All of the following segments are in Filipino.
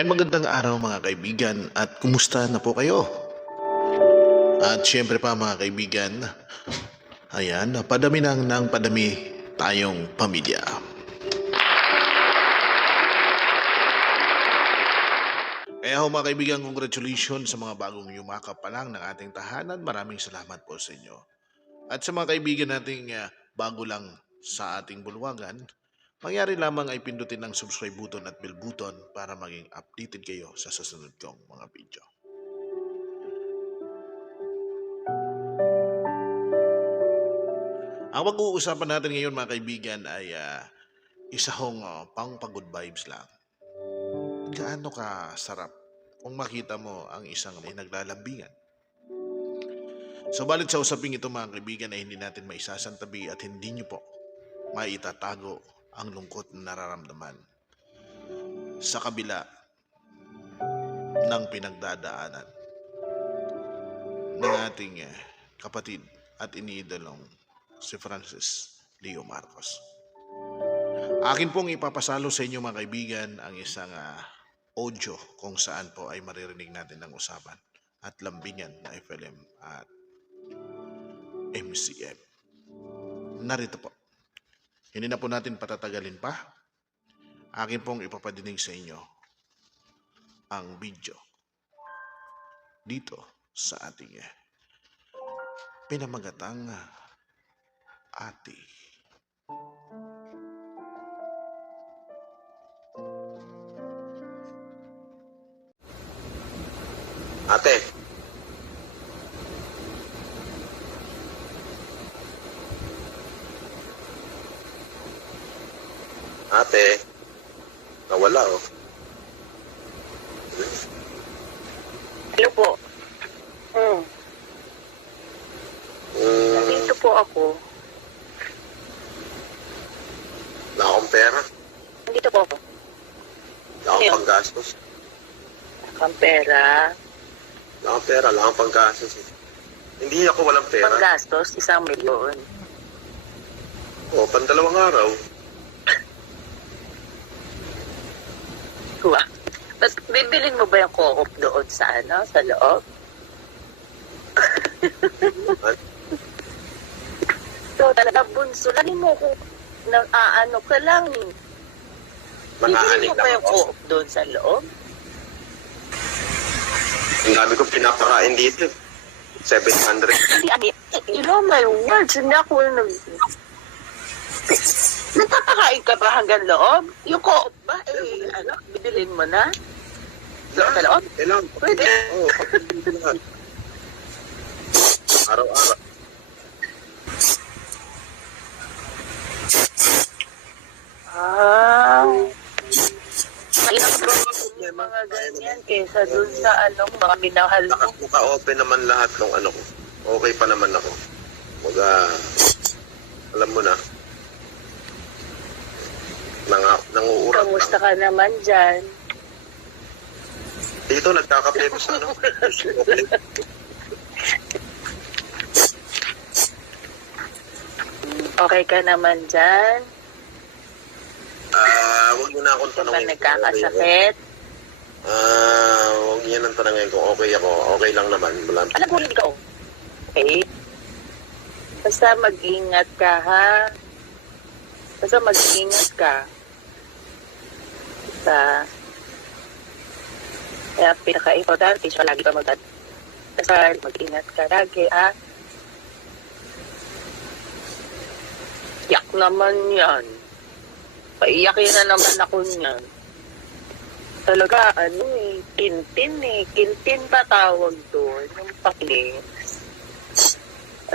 Ayan, magandang araw mga kaibigan at kumusta na po kayo? At syempre pa mga kaibigan, ayan, padami ng padami tayong pamilya. Kaya ho mga kaibigan, congratulations sa mga bagong yumakap pa lang ng ating tahanan. Maraming salamat po sa inyo. At sa mga kaibigan nating bago lang sa ating bulwagan, mangyari lamang ay pindutin ang subscribe button at bell button para maging updated kayo sa susunod kong mga video. Ang pag-uusapan natin ngayon mga kaibigan ay isa hong pang-good vibes lang. Gaano ka sarap kung makita mo ang isang may naglalambingan. Subalit sa usaping ito mga kaibigan ay hindi natin maisasantabi at hindi nyo po maitatago ang lungkot na nararamdaman sa kabila ng pinagdadaanan ng ating kapatid at iniidolong si Francis Leo Marcos. Akin pong ipapasalo sa inyo mga kaibigan ang isang audio kung saan po ay maririnig natin ang usapan at lambingan na FLM at MCM. Narito po. Hindi na po natin patatagalin pa. Akin pong ipapadinig sa inyo ang video dito sa ating pinamagatang ate. Ate. Ate. Nawala oh. Hello po. Nandito po ako. Wala akong pera. Nandito po ako. Wala akong panggastos. Ang pera. Wala akong pera. Wala akong panggastos. Hindi ako walang pera. Panggastos, 1,000,000. O, pandalawang araw. Huwag. Tapos, bibilin mo ba yung co-op doon sa sa loob? So, talaga bunso. Lagi mo ko nang ka lang. Bibilin Manaanig mo ba lang yung ako. co-op doon sa loob? Ang dami kong pinapakain dito. 700. Hindi, you know my words. Hindi ako nagpapakain ka ba hanggang loob? Yung co-op ba? Bibilin mo na? Doon sa loob? Kailangan. Pwede. Oo, kapatid lahat. Araw-araw. Mainam ko yung mga ganyan kesa dun sa mga minahal mo. Naka-open naman lahat ng ano ko. Okay pa naman ako. Alam mo na. Nanguurat Kamusta lang. ka naman dyan? Dito, nagkakape ko sa ano. Okay ka naman dyan? Huwag niyo na akong Hindi ka ba tanongin. nagkakasakit? Huwag niyo nang tanongin kung okay ako. Okay lang naman. Alam mo, hindi ka okay. Basta mag-ingat ka, ha? Basta mag-ingat ka. Basta, kaya pinaka-importante siya lagi ka mag-dasal, mag-ingat ka lagi, ha? Yak naman yan. Paiyakin na naman ako niyan. Talaga, kintin Kintin ba tawag doon? Yung pakilis.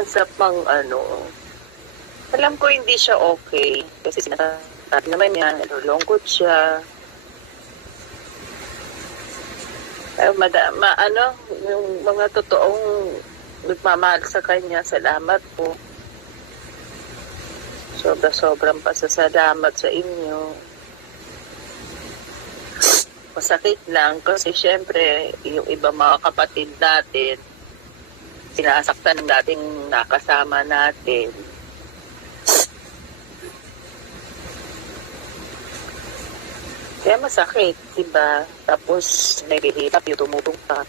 Sa pang alam ko hindi siya okay. Kasi sinasabi naman niya, nalulungkot siya. Yung mga totoong nagmamahal sa kanya, salamat po. Sobrang pasasalamat sa inyo. Masakit lang kasi syempre, yung iba mga kapatid natin, sinasaktan ng dating nakasama natin. Kaya masakit, diba? Tapos nahihirap yung tumutong ka.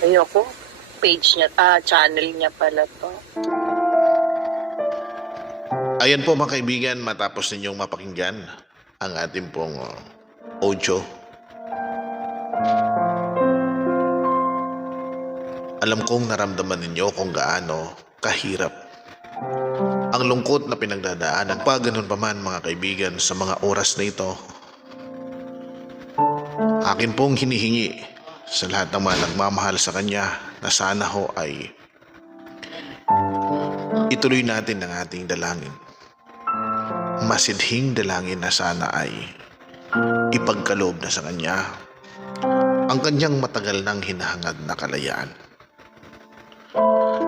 Ayoko. Page niya, channel niya pala to. Ayan po mga kaibigan, matapos ninyong mapakinggan ang ating pong audio. Alam kong naramdaman ninyo kung gaano kahirap ang lungkot na pinagdadaanan. Pa ganun pa man mga kaibigan, sa mga oras na ito, akin pong hinihingi sa lahat ng mga nagmamahal sa Kanya na sana ho ay ituloy natin ang ating dalangin. Masidhing dalangin na sana ay ipagkaloob na sa Kanya ang Kanyang matagal nang hinahangad na kalayaan.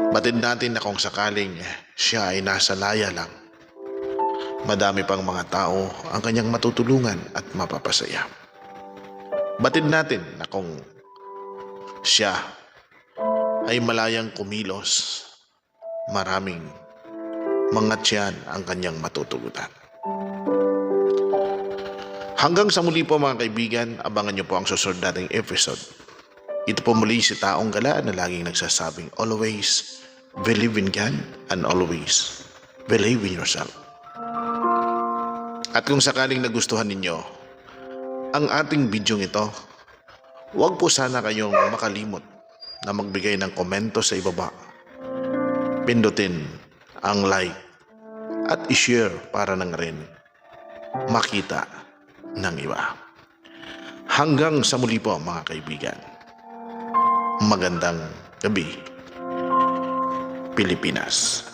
Batid natin na kung sakaling siya ay nasa laya lang, madami pang mga tao ang Kanyang matutulungan at mapapasaya. Batid natin na kung siya ay malayang kumilos, maraming mga tiyan ang Kanyang matutulutan. Hanggang sa muli po mga kaibigan, abangan niyo po ang susunod nating episode. Ito po muli si Taong Gala na laging nagsasabing always believe in God and always believe in yourself. At kung sakaling nagustuhan ninyo ang ating bidyong ito, huwag po sana kayong makalimot na magbigay ng komento sa ibaba. Pindutin ang like at i-share para nang rin makita ng iba. Hanggang sa muli po mga kaibigan. Magandang gabi, Pilipinas.